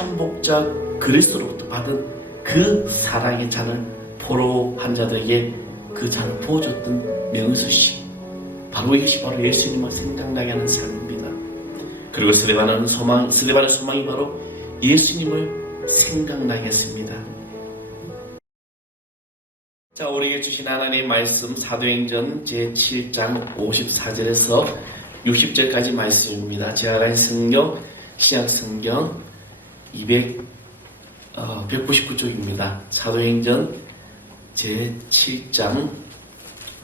참복자 그리스도로부터 받은 그 사랑의 잔을 포로한 자들에게 그 잔을 부어줬던 명수씨, 바로 이것이 바로 예수님을 생각나게 하는 삶입니다. 그리고 스데반의 소망이 바로 예수님을 생각나게 했습니다. 자, 우리에게 주신 하나님의 말씀 사도행전 제7장 54절에서 60절까지 말씀입니다. 제가 가진 성경 신약성경 199쪽입니다. 사도행전 제7장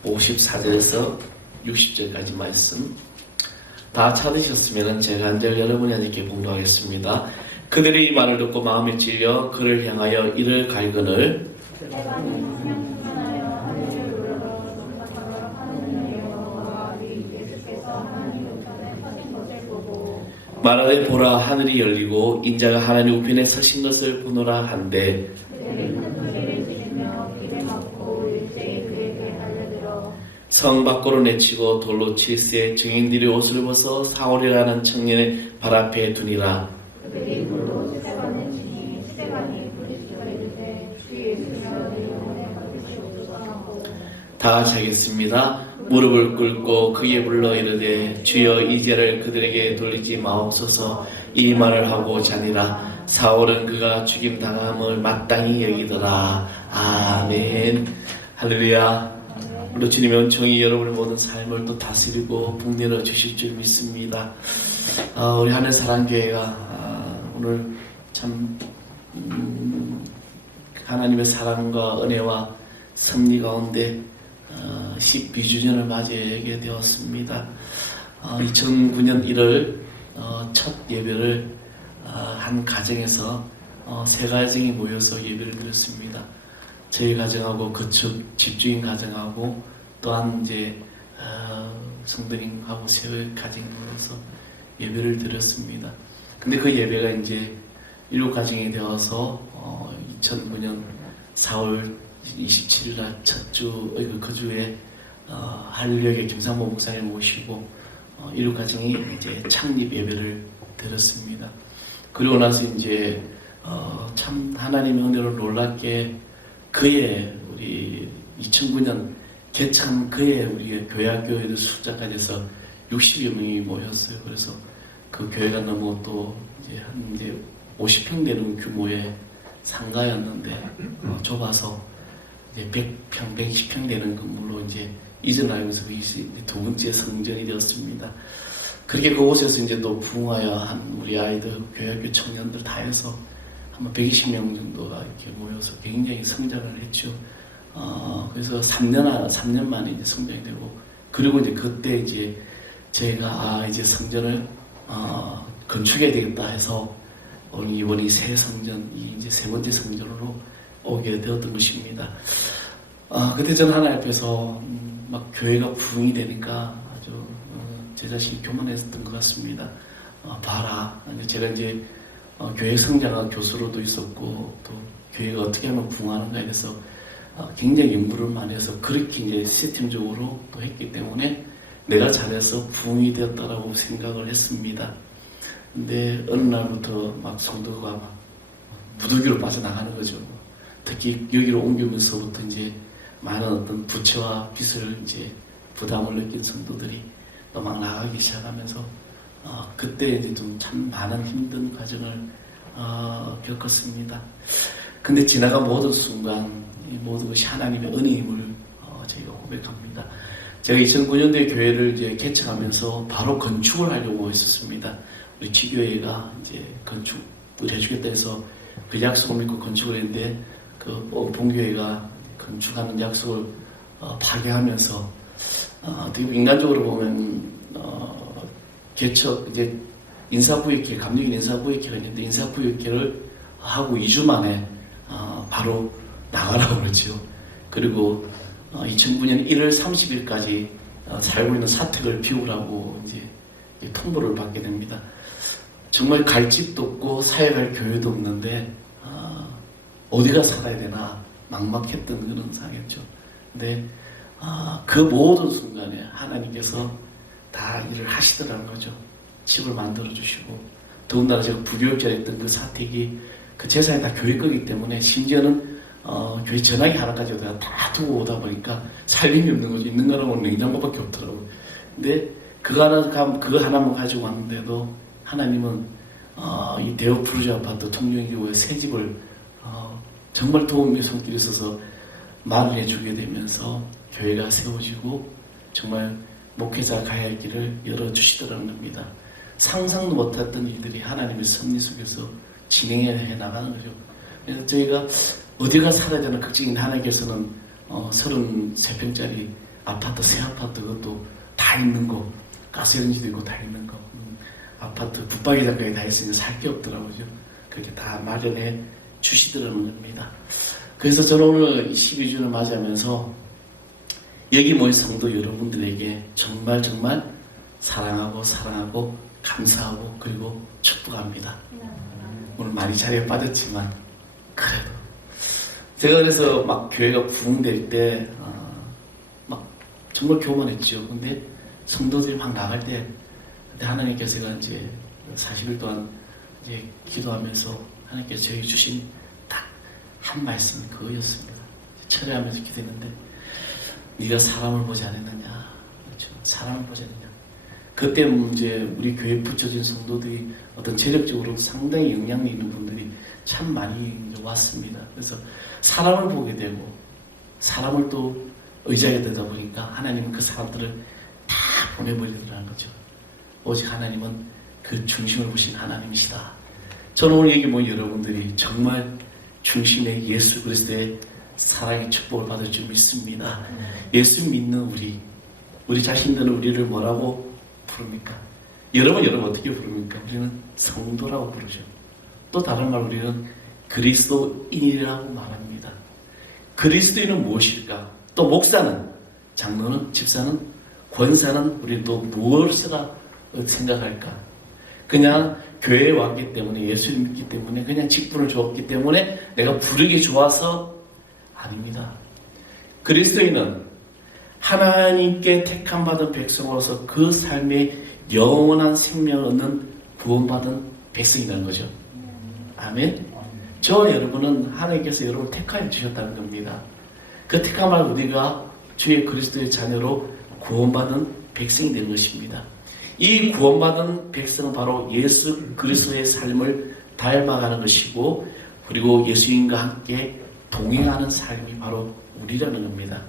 54절에서 60절까지 말씀 다 찾으셨으면 제가 한 절 여러분에게 봉독하겠습니다. 그들이 이 말을 듣고 마음에 찔려 그를 향하여 이를 갈거늘 말하되 보라, 하늘이 열리고 인자가 하나님 우편에 서신 것을 보노라 한데 성 밖으로 내치고 돌로 칠세 증인들이 옷을 벗어 사울이라는 청년의 발 앞에 두니라. 다 같이 하겠습니다. 무릎을 꿇고 그에 불러 이르되 주여 이 죄를 그들에게 돌리지 마옵소서. 이 말을 하고 자니라. 사울은 그가 죽임 당함을 마땅히 여기더라. 아멘. 할렐루야. 우리 주님의 은총이 여러분의 모든 삶을 또 다스리고 복내려 주실 줄 믿습니다. 우리 하늘사랑교회가 오늘 참 하나님의 사랑과 은혜와 섭리 가운데 12주년을 맞이하게 되었습니다. 2009년 1월 첫 예배를 한 가정에서 세 가정이 모여서 예배를 드렸습니다. 저희 가정하고 그쪽 집주인 가정하고 또한 이제 성도님하고 세 가정이 모여서 예배를 드렸습니다. 근데 그 예배가 이제 7가정이 되어서 2009년 4월 27일 날 첫 주, 그 주에 할렐루야의 김상모 목사님 모시고 7가정이 이제 창립 예배를 드렸습니다. 그리고 나서 이제 참 하나님의 은혜로 놀랍게 그해 우리 2009년 개참 그해 우리 교회학교에도 숫자까지 해서 60여 명이 모였어요. 그래서 그 교회가 너무 또 이제 50평 되는 규모의 상가였는데 좁아서 이제 100평, 110평 되는 건물로 이제 이전하면서 두 번째 성전이 되었습니다. 그렇게 그곳에서 이제 또 부흥하여 한 우리 아이들, 교회학교 청년들 다 해서 한 120명 정도가 이렇게 모여서 굉장히 성장을 했죠. 그래서 3년 만에 이제 성장이 되고, 그리고 이제 그때 이제 저희가 이제 성전을 건축해야 되겠다 해서 오늘 이번이 새 성전이 이제 세 번째 성전으로 오게 되었던 것입니다. 그때 저는 하나님 앞에서 막 교회가 부흥이 되니까 아주 제 자신이 교만했던 것 같습니다. 봐라, 제가 이제 교회 성장한 교수로도 있었고 또 교회가 어떻게 하면 부흥하는가에 대해서 굉장히 연구를 많이 해서 그렇게 이제 시스템적으로 또 했기 때문에 내가 잘해서 부흥이 되었다라고 생각을 했습니다. 근데 어느 날부터 막 성도가 막 무더기로 빠져나가는 거죠. 특히 여기로 옮기면서부터 이제 많은 어떤 부채와 빚을 이제 부담을 느낀 성도들이 또 막 나가기 시작하면서 그때 이제 좀 참 많은 힘든 과정을 겪었습니다. 근데 지나간 모든 순간 이 모든 것이 하나님의 은혜임을 저희가 고백합니다. 제가 2009년도에 교회를 이제 개척하면서 바로 건축을 하려고 했었습니다. 우리 지교회가 이제 건축을 해주겠다 해서 그 약속을 믿고 건축을 했는데 그 본교회가 건축하는 약속을 파괴하면서 어떻게 인간적으로 보면 개척 이제 인사부익회, 감리교 인사부익회가 있는데 인사부익회를 하고 2주 만에 바로 나가라고 그러죠. 그리고 2009년 1월 30일까지 살고 있는 사택을 비우라고 이제 통보를 받게 됩니다. 정말 갈 집도 없고 사역할 교회도 없는데 어디가 살아야 되나 막막했던 그런 상황이었죠. 근데 그 모든 순간에 하나님께서 다 일을 하시더라는 거죠. 집을 만들어 주시고 더군다나 제가 부교육자였던 그 사택이 그 재산이 다 교회 거기 때문에 심지어는 교회 전화기 하나까지 다 두고 오다 보니까 살림이 없는 거죠. 있는 거라고는 냉장고밖에 없더라고요. 근데 그거 하나만 가지고 왔는데도 하나님은 이 대우 프루지 아파트 통영교회 새 집을 정말 도움의 손길이 있어서 마련해 주게 되면서 교회가 세워지고 정말 목회자 가야 할 길을 열어주시더라는 겁니다. 상상도 못했던 일들이 하나님의 섭리 속에서 진행해 나가는 거죠. 그래서 저희가 어디가 살아야 되는 걱정인데 하나님께서는 33평짜리 아파트, 새 아파트 그것도 다 있는 거, 가스레인지도 있고 다 있는 거, 아파트 붙박이장까지 다 있으니 살 게 없더라고요. 그렇게 다 마련해 주시더라는 겁니다. 그래서 저는 오늘 12주를 맞이하면서 여기 모인 성도 여러분들에게 정말 사랑하고 감사하고 그리고 축복합니다. 오늘 많이 자리에 빠졌지만 그래도 제가 그래서 막 교회가 부흥될 때 막 정말 교만했죠. 근데 성도들이 막 나갈 때 그때 하나님께서 제가 이제 40일 동안 이제 기도하면서 하나님께서 저에게 주신 딱 한 말씀이 그거였습니다. 철회하면서 기도했는데 네가 사람을 보지 않았느냐, 그렇죠? 사람을 보지 않느냐. 그때 이제 우리 교회에 붙여진 성도들이 어떤 재력적으로 상당히 영향력 있는 분들이 참 많이 왔습니다. 그래서 사람을 보게 되고 사람을 또 의지하게 되다 보니까 하나님은 그 사람들을 다 보내버리더라는 거죠. 오직 하나님은 그 중심을 보신 하나님이시다. 저는 오늘 여기 모인 여러분들이 정말 중심의 예수 그리스도의 사랑의 축복을 받을 줄 믿습니다. 예수 믿는 우리 자신들은 우리를 뭐라고 부릅니까? 여러분 어떻게 부릅니까? 우리는 성도라고 부르죠. 또 다른 말로 우리는 그리스도인이라고 말합니다. 그리스도인은 무엇일까? 또 목사는, 장로는, 집사는, 권사는 우리는 또 무엇을 생각할까? 그냥 교회에 왔기 때문에 예수를 믿기 때문에 그냥 직분을 주었기 때문에 내가 부르기 좋아서 아닙니다. 그리스도인은 하나님께 택함받은 백성으로서 그 삶에 영원한 생명을 얻는 구원받은 백성이라는 거죠. 아멘. 저와 여러분은 하나님께서 여러분을 택하여 주셨다는 겁니다. 그 택함을 우리가 주의 그리스도의 자녀로 구원받은 백성이 되는 것입니다. 이 구원받은 백성은 바로 예수 그리스도의 삶을 닮아가는 것이고 그리고 예수님과 함께 동행하는 삶이 바로 우리라는 겁니다.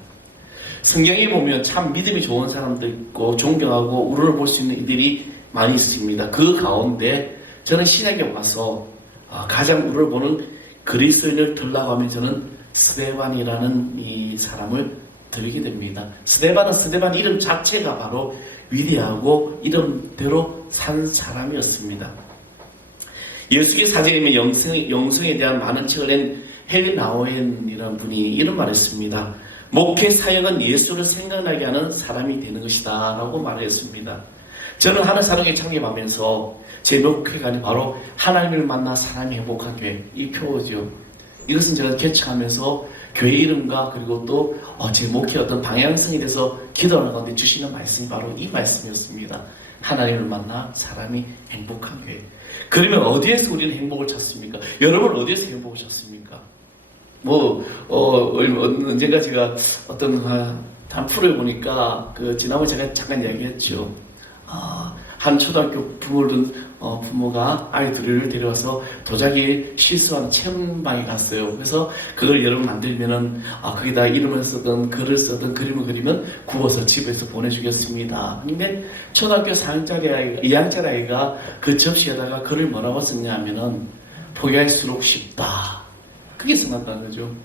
성경에 보면 참 믿음이 좋은 사람도 있고 존경하고 우러러 볼 수 있는 이들이 많이 있습니다. 그 가운데 저는 신약에 와서 가장 우러러 보는 그리스도인을 들라고 하면 저는 스데반이라는 이 사람을 들게 됩니다. 스데반 이름 자체가 바로 위대하고 이름대로 산 사람이었습니다. 예수의 사제임의 영성에 대한 많은 책을 낸 헨리 나우엔이라는 분이 이런 말을 했습니다. 목회 사역은 예수를 생각나게 하는 사람이 되는 것이다 라고 말했습니다. 저는 하늘사랑에 창립하면서 제 목회관이 바로 하나님을 만나 사람이 행복한 교회, 이 표어죠. 이것은 제가 개척하면서 교회 이름과 그리고 또 제 목회 어떤 방향성에 대해서 기도하는 가운데 주시는 말씀이 바로 이 말씀이었습니다. 하나님을 만나 사람이 행복한 교회. 그러면 어디에서 우리는 행복을 찾습니까? 여러분 어디에서 행복을 찾습니까? 언젠가 제가 어떤 한 프로에 보니까 지난번에 제가 잠깐 이야기했죠. 한 초등학교 부모가 아이들을 데려와서 도자기 실수하는 체험방에 갔어요. 그래서 그걸 여러분 만들면은 거기다 이름을 쓰든 글을 쓰든 그림을 그리면 구워서 집에서 보내주겠습니다. 근데 초등학교 4학년짜리 2학년짜리 아이가 그 접시에다가 글을 뭐라고 썼냐 하면은 포기할수록 쉽다. 그게 써놨다는 거죠.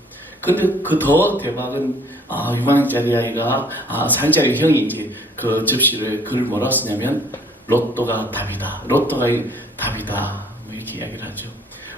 근데 그 더 대박은 6학년짜리 아이가 4학년짜리 형이 이제 그 접시를 글을 뭐라 쓰냐면 로또가 답이다. 로또가 답이다. 이렇게 이야기를 하죠.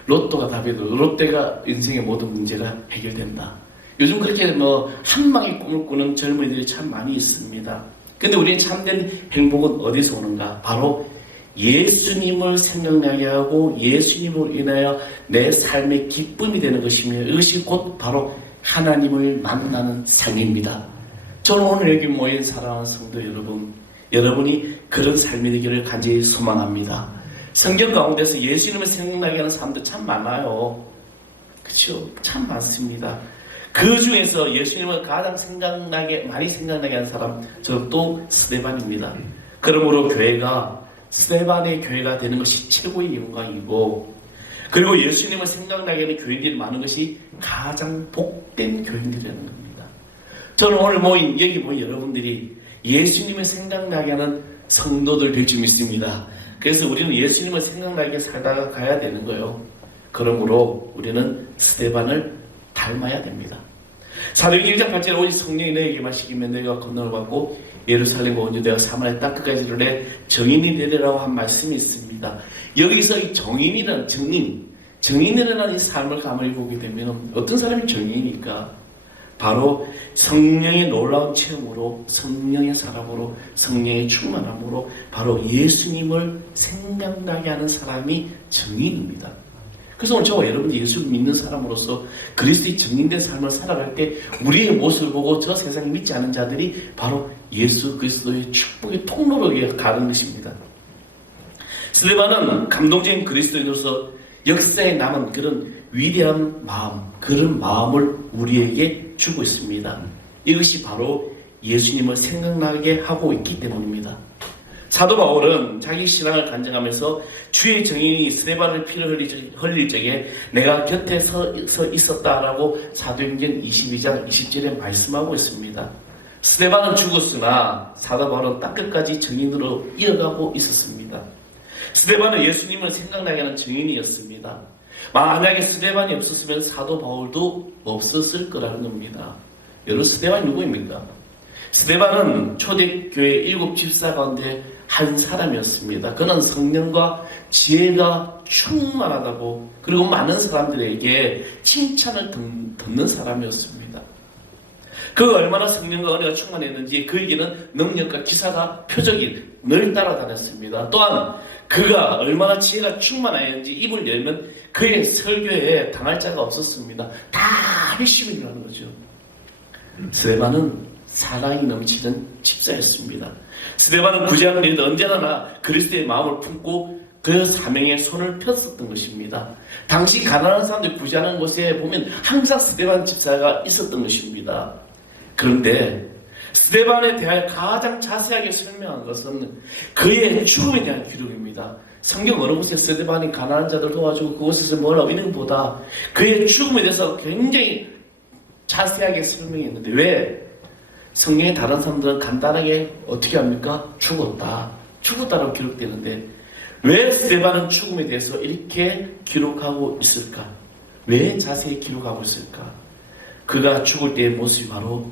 로또가 답이다. 로또가 인생의 모든 문제가 해결된다. 요즘 그렇게 한 방의 꿈을 꾸는 젊은이들이 참 많이 있습니다. 근데 우리는 참된 행복은 어디서 오는가? 바로 예수님을 생각나게 하고 예수님으로 인하여 내 삶의 기쁨이 되는 것이며 이것이 곧 바로 하나님을 만나는 삶입니다. 저는 오늘 여기 모인 사랑하는 성도 여러분, 여러분이 그런 삶이 되기를 간절히 소망합니다. 성경 가운데서 예수님을 생각나게 하는 사람들 참 많아요. 그렇죠? 참 많습니다. 그 중에서 예수님을 가장 많이 생각나게 하는 사람, 저는 또 스데반입니다. 그러므로 교회가 스데반의 교회가 되는 것이 최고의 영광이고, 그리고 예수님을 생각나게 하는 교인들이 많은 것이 가장 복된 교인들이라는 겁니다. 저는 오늘 여기 모인 여러분들이 예수님을 생각나게 하는 성도들 될 줄 믿습니다. 그래서 우리는 예수님을 생각나게 살다가 가야 되는 거예요. 그러므로 우리는 스데반을 닮아야 됩니다. 사도행전 1장 8절에 오직 성령이 너에게 마시기면 너희가 권능을 받고 예루살렘과 온 유대와 사마리아 땅 끝까지 이르러 정인이 되리라고 한 말씀이 있습니다. 여기서 이 정인이라는 이 삶을 가만히 보게 되면 어떤 사람이 정인이니까 바로 성령의 놀라운 체험으로, 성령의 사람으로, 성령의 충만함으로 바로 예수님을 생각나게 하는 사람이 정인입니다. 그래서 오늘 저와 여러분이 예수를 믿는 사람으로서 그리스도의 정인된 삶을 살아갈 때 우리의 모습을 보고 저 세상에 믿지 않은 자들이 바로 예수 그리스도의 축복의 통로로 가는 것입니다. 스데반은 감동적인 그리스도인으로서 역사에 남은 그런 위대한 마음, 그런 마음을 우리에게 주고 있습니다. 이것이 바로 예수님을 생각나게 하고 있기 때문입니다. 사도 바울은 자기 신앙을 간증하면서 주의 정인이 스데반의 피를 흘릴 적에 내가 곁에 서 있었다라고 사도행전 22장 20절에 말씀하고 있습니다. 스데반은 죽었으나 사도 바울은 땅끝까지 정인으로 이어가고 있었습니다. 스데반은 예수님을 생각나게 하는 정인이었습니다. 만약에 스데반이 없었으면 사도 바울도 없었을 거라는 겁니다. 여러분, 스데반이 누구입니까? 스데반은 초대교회 7 집사 가운데 한 사람이었습니다. 그는 성령과 지혜가 충만하다고, 그리고 많은 사람들에게 칭찬을 듣는 사람이었습니다. 그가 얼마나 성령과 은혜가 충만했는지 그에게는 능력과 기사가 표적이 늘 따라다녔습니다. 또한 그가 얼마나 지혜가 충만하였는지 입을 열면 그의 설교에 당할 자가 없었습니다. 다 핵심이라는 거죠. 스데반은 사랑이 넘치는 집사였습니다. 스데반은 구제하는 일에도 언제나 그리스도의 마음을 품고 그 사명에 손을 폈었던 것입니다. 당시 가난한 사람들 구제하는 곳에 보면 항상 스데반 집사가 있었던 것입니다. 그런데 스데반에 대하여 가장 자세하게 설명한 것은 그의 죽음에 대한 기록입니다. 성경 어느 곳에 스데반이 가난한 자들 도와주고 그곳에서 뭐라고 있는 것보다 그의 죽음에 대해서 굉장히 자세하게 설명했는데, 왜? 성경의 다른 사람들은 간단하게 어떻게 합니까? 죽었다라고 기록되는데 왜 스데반은 죽음에 대해서 이렇게 기록하고 있을까? 왜 자세히 기록하고 있을까? 그가 죽을 때의 모습이 바로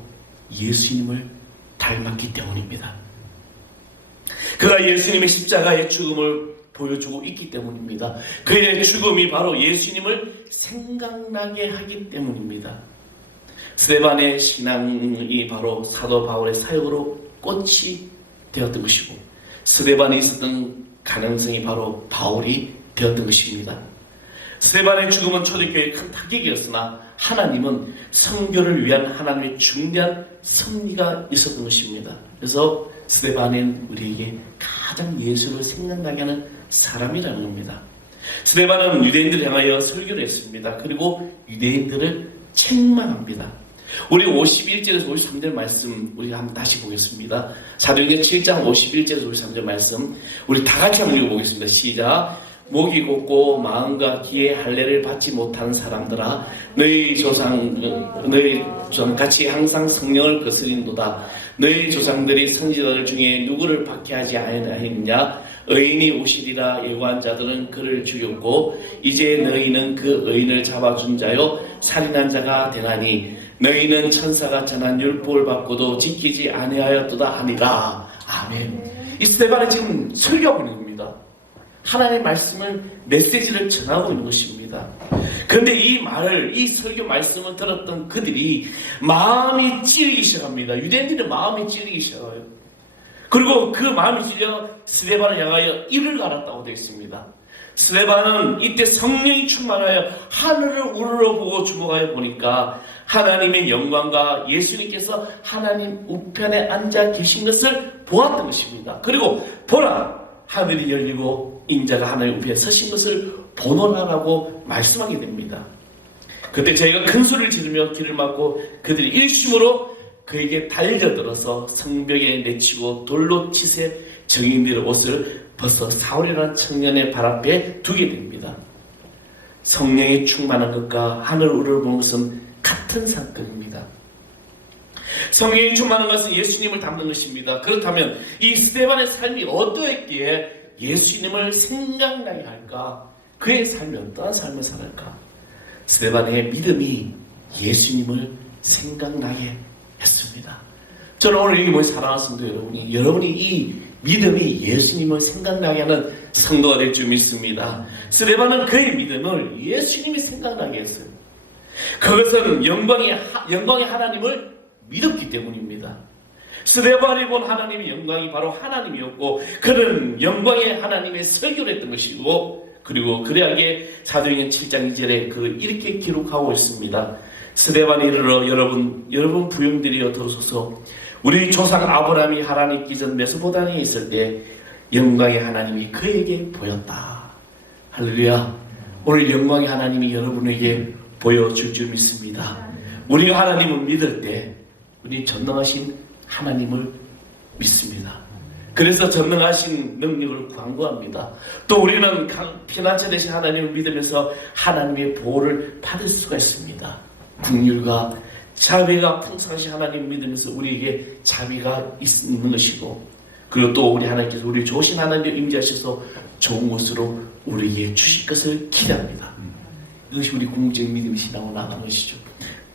예수님을 닮았기 때문입니다. 그가 예수님의 십자가의 죽음을 보여주고 있기 때문입니다. 그의 죽음이 바로 예수님을 생각나게 하기 때문입니다. 스데반의 신앙이 바로 사도 바울의 사역으로 꽃이 되었던 것이고, 스데반에 있었던 가능성이 바로 바울이 되었던 것입니다. 스데반의 죽음은 초대교회의 큰 타격이었으나 하나님은 선교를 위한 하나님의 중대한 섭리가 있었던 것입니다. 그래서 스데반은 우리에게 가장 예수를 생각나게 하는 사람이라는 겁니다. 스데반은 유대인들을 향하여 설교를 했습니다. 그리고 유대인들을 책망합니다. 우리 51절에서 53절 말씀 우리가 한번 다시 보겠습니다. 사도행전 7장 51절에서 53절 말씀 우리 다 같이 한번 읽어보겠습니다. 시작. 목이 곧고 마음과 귀에 할례를 받지 못한 사람들아, 너희 조상 같이 항상 성령을 거스린도다. 너희 조상들이 선지자들 중에 누구를 박해하지 아니하였느냐? 의인이 오시리라 예고한 자들은 그를 죽였고 이제 너희는 그 의인을 잡아준 자요 살인한 자가 되나니 너희는 천사가 전한 율법을 받고도 지키지 아니하였도다 하니라. 아멘. 이 스데반은 지금 설교하고 있는 겁니다. 하나님의 말씀을, 메시지를 전하고 있는 것입니다. 그런데 이 설교 말씀을 들었던 그들이 마음이 찌르기 시작합니다. 유대인들은 마음이 찌르기 시작해요. 그리고 그 마음이 찔려 스데반을 향하여 이를 갈았다고 되어 있습니다. 스데반은 이때 성령이 충만하여 하늘을 우러러보고 주목하여 보니까 하나님의 영광과 예수님께서 하나님 우편에 앉아 계신 것을 보았던 것입니다. 그리고 보라, 하늘이 열리고 인자가 하나님 앞에 서신 것을 보노라라고 말씀하게 됩니다. 그때 저희가 큰 소리를 지르며 귀를 막고 그들이 일심으로 그에게 달려들어서 성벽에 내치고 돌로 치세 정인들의 옷을 벗어 사울이라는 청년의 발 앞에 두게 됩니다. 성령이 충만한 것과 하늘 우러러보는 것은 같은 사건입니다. 성령이 충만한 것은 예수님을 닮는 것입니다. 그렇다면 이 스데반의 삶이 어떠했기에 예수님을 생각나게 할까? 그의 삶이 어떠한 삶을 살았을까? 스데반의 믿음이 예수님을 생각나게 했습니다. 저는 오늘 여기 모인 사랑하는 성도 여러분이 이 믿음이 예수님을 생각나게 하는 성도가 될 줄 믿습니다. 스데반은 그의 믿음을 예수님이 생각나게 했어요. 그것은 영광의 하나님을 믿었기 때문입니다. 스데반이 본 하나님의 영광이 바로 하나님이었고 그는 영광의 하나님의 설교를 했던 것이고 그리고 그래야게 사도행전 7장 2절에 이렇게 기록하고 있습니다. 스데반이 이르러 여러분 부형들이여 들으소서. 우리 조상 아브라함이 하나님 기전 메소포타미아에 있을 때 영광의 하나님이 그에게 보였다. 할렐루야. 오늘 영광의 하나님이 여러분에게 보여줄 줄 믿습니다. 우리가 하나님을 믿을 때 우리 전능하신 하나님을 믿습니다. 그래서 전능하신 능력을 광고합니다. 또 우리는 피난처 되신 하나님을 믿으면서 하나님의 보호를 받을 수가 있습니다. 긍휼과 자비가 풍성하신 하나님을 믿으면서 우리에게 자비가 있는 것이고 그리고 또 우리 하나님께서 우리 좋으신 하나님을 임재하셔서 좋은 것으로 우리에게 주실 것을 기대합니다. 이것이 우리 궁극적인 믿음의 신앙으로 나가는 것이죠.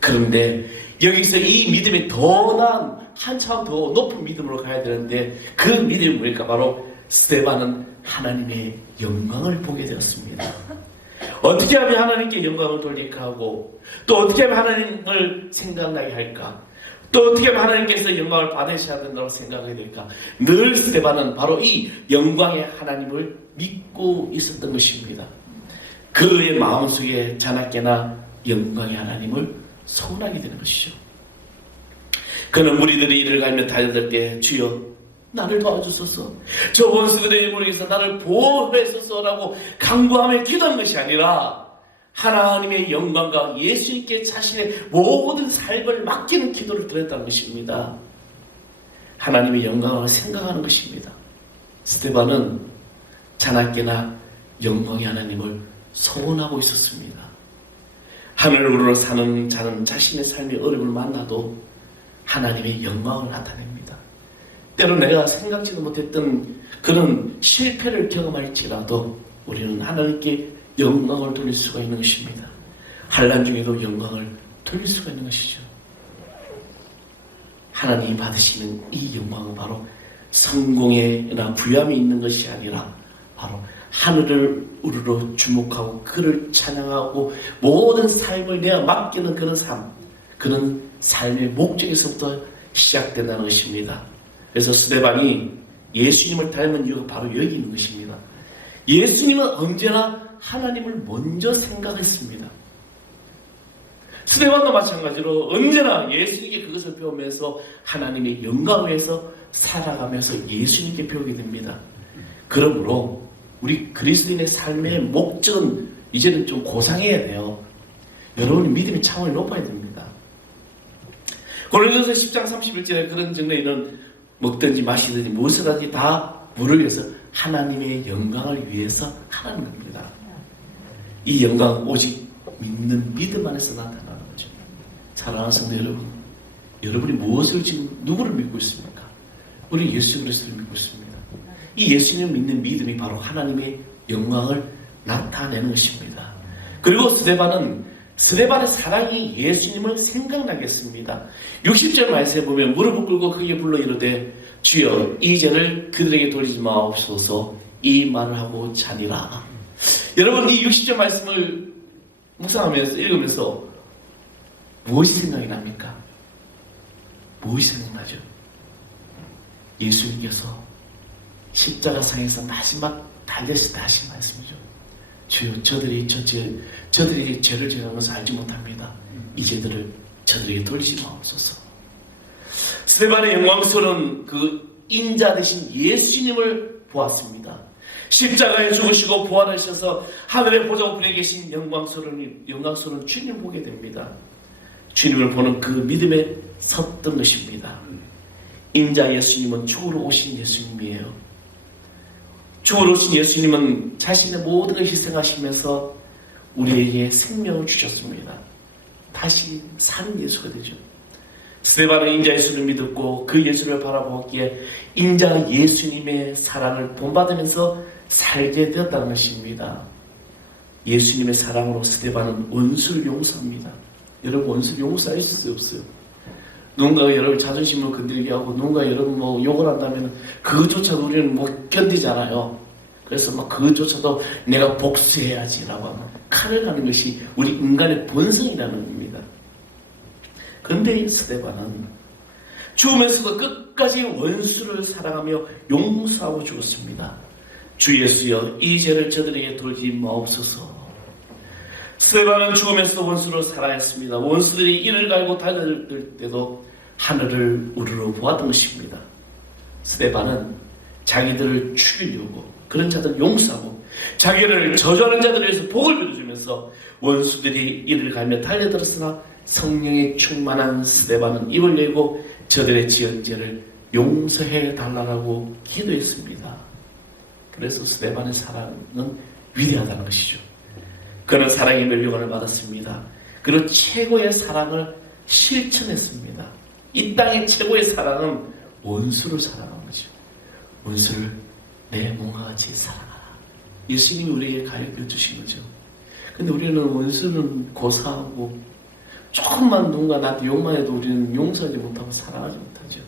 그런데 여기서 이 믿음이 더 나은 한참 더 높은 믿음으로 가야 되는데 그 믿음이 뭘까? 바로 스데반은 하나님의 영광을 보게 되었습니다. 어떻게 하면 하나님께 영광을 돌릴까 하고 또 어떻게 하면 하나님을 생각나게 할까? 또 어떻게 하면 하나님께서 영광을 받으셔야 된다고 생각하게 될까? 늘 스데반은 바로 이 영광의 하나님을 믿고 있었던 것입니다. 그의 마음속에 자나깨나 영광의 하나님을 소원하게 되는 것이죠. 그는 무리들이 이를 가며 달려들 때 주여 나를 도와주소서 저 원수들의 무리에서 나를 보호하소서라고 간구하며 기도한 것이 아니라 하나님의 영광과 예수님께 자신의 모든 삶을 맡기는 기도를 드렸다는 것입니다. 하나님의 영광을 생각하는 것입니다. 스데반은 자나깨나 영광의 하나님을 소원하고 있었습니다. 하늘으로 사는 자는 자신의 삶의 어려움을 만나도 하나님의 영광을 나타냅니다. 때로 내가 생각지도 못했던 그런 실패를 경험할지라도 우리는 하나님께 영광을 돌릴 수가 있는 것입니다. 환난 중에도 영광을 돌릴 수가 있는 것이죠. 하나님이 받으시는 이 영광은 바로 성공에나 부유함이 있는 것이 아니라 바로 하늘을 우러러 주목하고 그를 찬양하고 모든 삶을 내가 맡기는 그런 삶, 그런 삶의 목적에서부터 시작된다는 것입니다. 그래서 스데반이 예수님을 닮은 이유가 바로 여기 있는 것입니다. 예수님은 언제나 하나님을 먼저 생각했습니다. 스데반도 마찬가지로 언제나 예수님께 그것을 배우면서 하나님의 영광을 위해서 살아가면서 예수님께 배우게 됩니다. 그러므로 우리 그리스도인의 삶의 목적은 이제는 좀 고상해야 돼요. 여러분이 믿음의 차원이 높아야 됩니다. 고린도서 10장 31절에 그런 증거에는 먹든지 마시든지 무엇을 하든지 다 물을 위해서 하나님의 영광을 위해서 하라는 겁니다. 이 영광 오직 믿는 믿음 안에서 나타나는 거죠. 사랑하는 성도 여러분, 여러분이 무엇을 지금 누구를 믿고 있습니까? 우리 예수 그리스도를 믿고 있습니다. 이 예수님을 믿는 믿음이 바로 하나님의 영광을 나타내는 것입니다. 그리고 스데반의 사랑이 예수님을 생각나게 했습니다. 60절 말씀에 보면 무릎을 꿇고 크게 불러 이르되 주여 이 죄를 그들에게 돌리지 마옵소서 이 말을 하고 자니라. 여러분 이 60절 말씀을 묵상하면서 읽으면서 무엇이 생각이 납니까? 무엇이 생각나죠? 예수님께서 십자가상에서 마지막 달렸을 때 하신 말씀이죠. 주여 저들이 죄를 지은 것을 알지 못합니다. 이 죄들을 저들에게 돌리지 마옵소서. 스데반의 영광스러운 그 인자 되신 예수님을 보았습니다. 십자가에 죽으시고 부활하셔서 하늘의 보좌 우편에 계신 영광스러운 주님을 보게 됩니다. 주님을 보는 그 믿음에 섰던 것입니다. 인자 예수님은 죽으러 오신 예수님이에요. 죽으러 오신 예수님은 자신의 모든 것을 희생하시면서 우리에게 생명을 주셨습니다. 다시 사는 예수가 되죠. 스데반은 인자 예수를 믿었고 그 예수를 바라보기에 인자 예수님의 사랑을 본받으면서 살게 되었다는 것입니다. 예수님의 사랑으로 스데반은 원수를 용서합니다. 여러분, 원수를 용서할 수 없어요. 누군가가 여러분 자존심을 건들게 하고 누군가 여러분 욕을 한다면 그것조차도 우리는 못 견디잖아요. 그래서 그것조차도 내가 복수해야지라고 하면 칼을 가는 것이 우리 인간의 본성이라는 겁니다. 그런데 이 스데반은 죽으면서도 끝까지 원수를 사랑하며 용서하고 죽었습니다. 주 예수여, 이 죄를 저들에게 돌리지 마옵소서. 스데반은 죽으면서 원수를 사랑했습니다. 원수들이 이를 갈고 달려들 때도 하늘을 우러러 보았던 것입니다. 스데반은 자기들을 죽이려고 그런 자들을 용서하고 자기를 저주하는 자들을 위해서 복을 빌어주면서 원수들이 이를 갈며 달려들었으나 성령에 충만한 스데반은 입을 열고 저들의 지은 죄를 용서해 달라고 기도했습니다. 그래서 스데반의 사랑은 위대하다는 것이죠. 그는 사랑의 멸류관을 받았습니다. 그리고 최고의 사랑을 실천했습니다. 이 땅의 최고의 사랑은 원수를 사랑하는 거죠. 원수를 내 몸과 같이 사랑하라. 예수님이 우리에게 가르쳐 주신 거죠. 근데 우리는 원수는 고사하고 조금만 누군가 나한테 욕만 해도 우리는 용서하지 못하고 사랑하지 못하죠.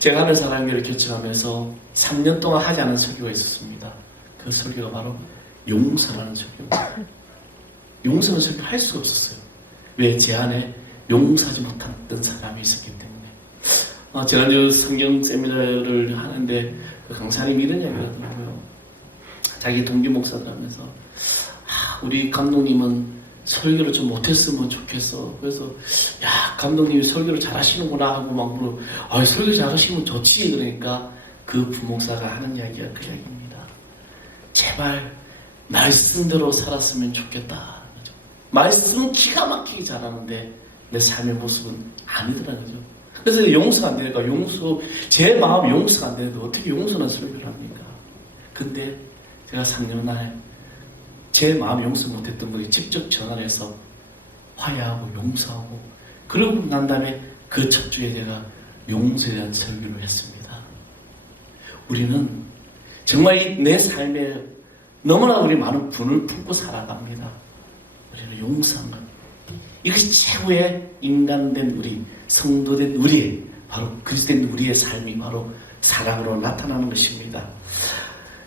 제가 하늘 사랑교를 개척하면서 3년 동안 하지 않은 설교가 있었습니다. 그 설교가 바로 용서라는 설교입니다. 용서는 설교 할 수가 없었어요. 왜? 제 안에 용서하지 못했던 사람이 있었기 때문에. 지난주 성경 세미나를 하는데 그 강사님이 이런 이야기를 하더라고요. 자기 동기 목사들 하면서 우리 감독님은 설교를 좀 못했으면 좋겠어. 그래서 야, 감독님이 설교를 잘하시는구나 하고 막 물어. 설교 잘하시면 좋지. 그러니까 그 부목사가 하는 이야기가 그 이야기입니다. 제발 말씀대로 살았으면 좋겠다. 말씀은 기가 막히게 잘하는데 내 삶의 모습은 아니더라는 거죠. 그래서 용서가 안 되니까 제 마음이 용서가 안 되는데 어떻게 용서는 설교를 합니까? 근데 제가 3년날 제 마음이 용서 못했던 분이 직접 전화를 해서 화해하고 용서하고 그러고 난 다음에 그 첫 주에 제가 용서에 대한 설교를 했습니다. 우리는 정말 내 삶에 너무나 우리 많은 분을 품고 살아갑니다. 우리는 용서한 것. 이것이 최고의 인간된 우리, 성도된 우리의, 바로 그리스도인 우리의 삶이 바로 사랑으로 나타나는 것입니다.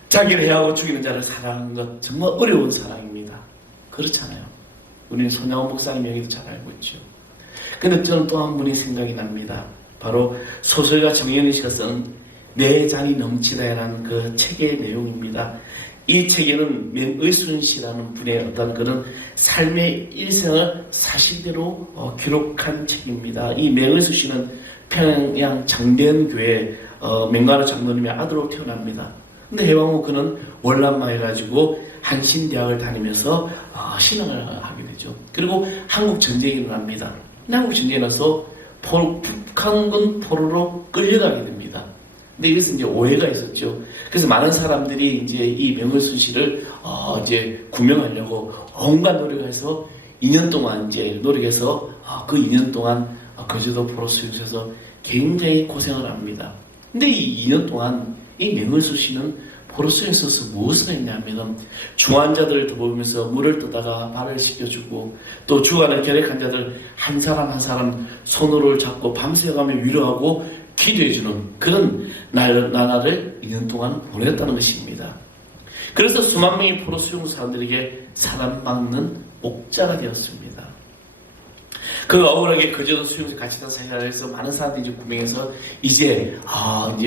자기를 해하고 죽이는 자를 사랑하는 것 정말 어려운 사랑입니다. 그렇잖아요. 우리는 손양원 목사님 얘기도 잘 알고 있죠. 근데 저는 또 한 분이 생각이 납니다. 바로 소설가 정연희 씨가 쓴 내 잔이 넘치다라는 그 책의 내용입니다. 이 책에는 맹의순 씨라는 분의 어떤 그런 삶의 일생을 사실대로 기록한 책입니다. 이 맹의순 씨는 평양 장대현교회 맹가르 장로님의 아들로 태어납니다. 근데 해방 후 그는 월남마해가지고 한신대학을 다니면서 신앙을 하게 되죠. 그리고 한국 전쟁이 일어납니다. 한국 전쟁이 나서 북한군 포로로 끌려가게 됩니다. 근데 이것은 이제 오해가 있었죠. 그래서 많은 사람들이 이제 이 명의순 씨를 이제 구명하려고 온갖 노력을 해서 2년 동안 이제 노력해서 그 2년 동안 거제도 포로 수용소에서 굉장히 고생을 합니다. 근데 이 2년 동안 이 명의순 씨는 포로 수용소에서 무엇을 했냐면 중환자들을 돌보면서 물을 떠다가 발을 씻겨주고 또 죽어가는 결핵 환자들 한 사람 한 사람 손으로 잡고 밤새가며 위로하고 기도해주는 그런 나라를 2년 동안 보냈다는 것입니다. 그래서 수만 명의 포로 수용 사람들에게 사랑받는 목자가 되었습니다. 그 억울하게 거제도 수용소 같이 다 생활을 해서 많은 사람들이 이제 구명해서 이제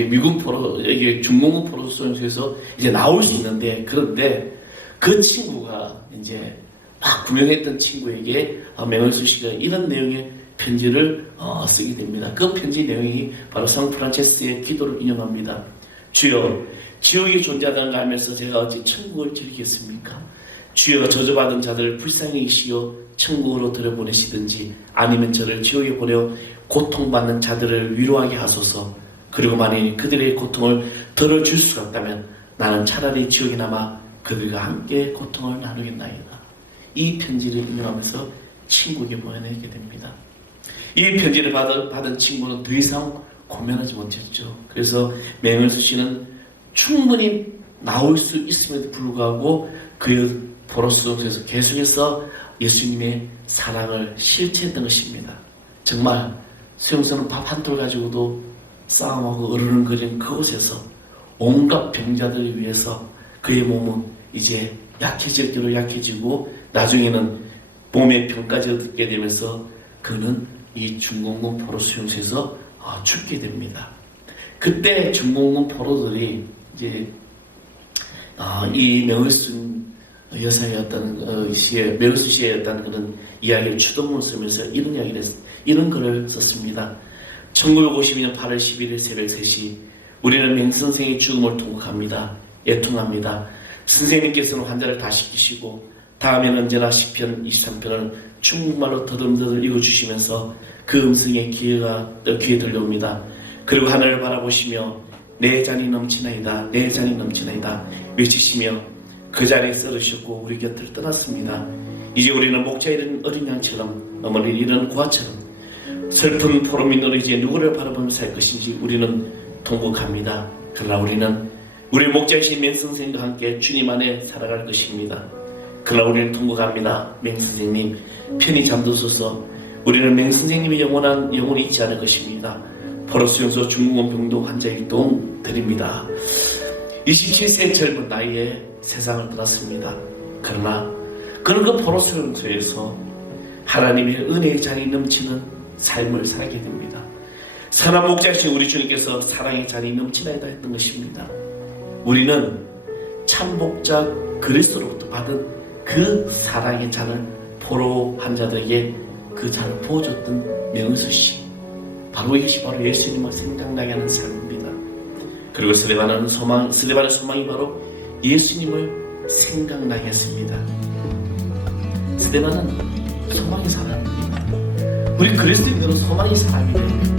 미군 포로 이게 중공군 포로 수용소에서 이제 나올 수 있는데 그런데 그 친구가 이제 막 구명했던 친구에게 맹월수 씨가 이런 내용의 편지를 쓰게 됩니다. 그 편지 내용이 바로 성 프란체스의 기도를 인용합니다. 주여, 지옥이 존재하다는 걸 알면서 제가 어찌 천국을 즐기겠습니까? 주여, 저주받은 자들을 불쌍히 여기시어 천국으로 들여보내시든지 아니면 저를 지옥에 보내어 고통받는 자들을 위로하게 하소서. 그리고 만일 그들의 고통을 덜어줄 수가 없다면 나는 차라리 지옥에 남아 그들과 함께 고통을 나누겠나이다. 이 편지를 인용하면서 친구에게 보내게 됩니다. 이 편지를 받은 친구는 더 이상 고민하지 못했죠. 그래서 맹을수 씨는 충분히 나올 수 있음에도 불구하고 그의 포로수용소에서 계속해서 예수님의 사랑을 실체했던 것입니다. 정말 수용소는 밥 한 톨 가지고도 싸움하고 으르렁거리는 그곳에서 온갖 병자들을 위해서 그의 몸은 이제 약해질 대로 약해지고 나중에는 몸의 병까지 얻게 되면서 그는 이 중공군 포로 수용소에서 죽게 됩니다. 그때 중공군 포로들이 이제 이 명을순 여사의 어떤 명을순 씨의 어떤 그런 이야기를 추동문을 쓰면서 이런 글을 썼습니다. 1952년 8월 11일 새벽 3시 우리는 맹 선생의 죽음을 통곡합니다. 애통합니다. 선생님께서는 환자를 다 시키시고 다음에는 언제나 시편 23편을 중국말로 더듬더듬 읽어주시면서 그 음성에 귀에 들려옵니다. 그리고 하늘을 바라보시며 내 잔이 넘치나이다, 내 잔이 넘치나이다 외치시며 그 자리에 쓰러지셨고 우리 곁을 떠났습니다. 이제 우리는 목자 잃은 어린 양처럼 어머니를 잃은 고아처럼 슬픈 포로민으로 이제 누구를 바라보며 살 것인지 우리는 통곡합니다. 그러나 우리는 우리 목자이신 맹선생님과 함께 주님 안에 살아갈 것입니다. 그러나 우리는 통곡합니다. 맹선생님 편히 잠드소서. 우리는 맹선생님의 영혼이 있지 않을 것입니다. 포로수용소 중공군 병동 환자 일동 드립니다. 27세 젊은 나이에 세상을 떠났습니다. 그러나 그는 그 포로수용소에서 하나님의 은혜의 잔이 넘치는 삶을 살게 됩니다. 선한 목자이신 우리 주님께서 사랑의 잔이 넘치나이다 했던 것입니다. 우리는 참 목자 그리스도로부터 받은 그 사랑의 잔을 포로 환자들에게 그 잔을 부어줬던 명은수 씨, 바로 이것이 바로 예수님을 생각나게 하는 삶입니다. 그리고 스데반의 소망이 바로 예수님을 생각나게 했습니다. 스데반은 소망의 사람입니다. 우리 그리스도인들은 소망의 사람이에요.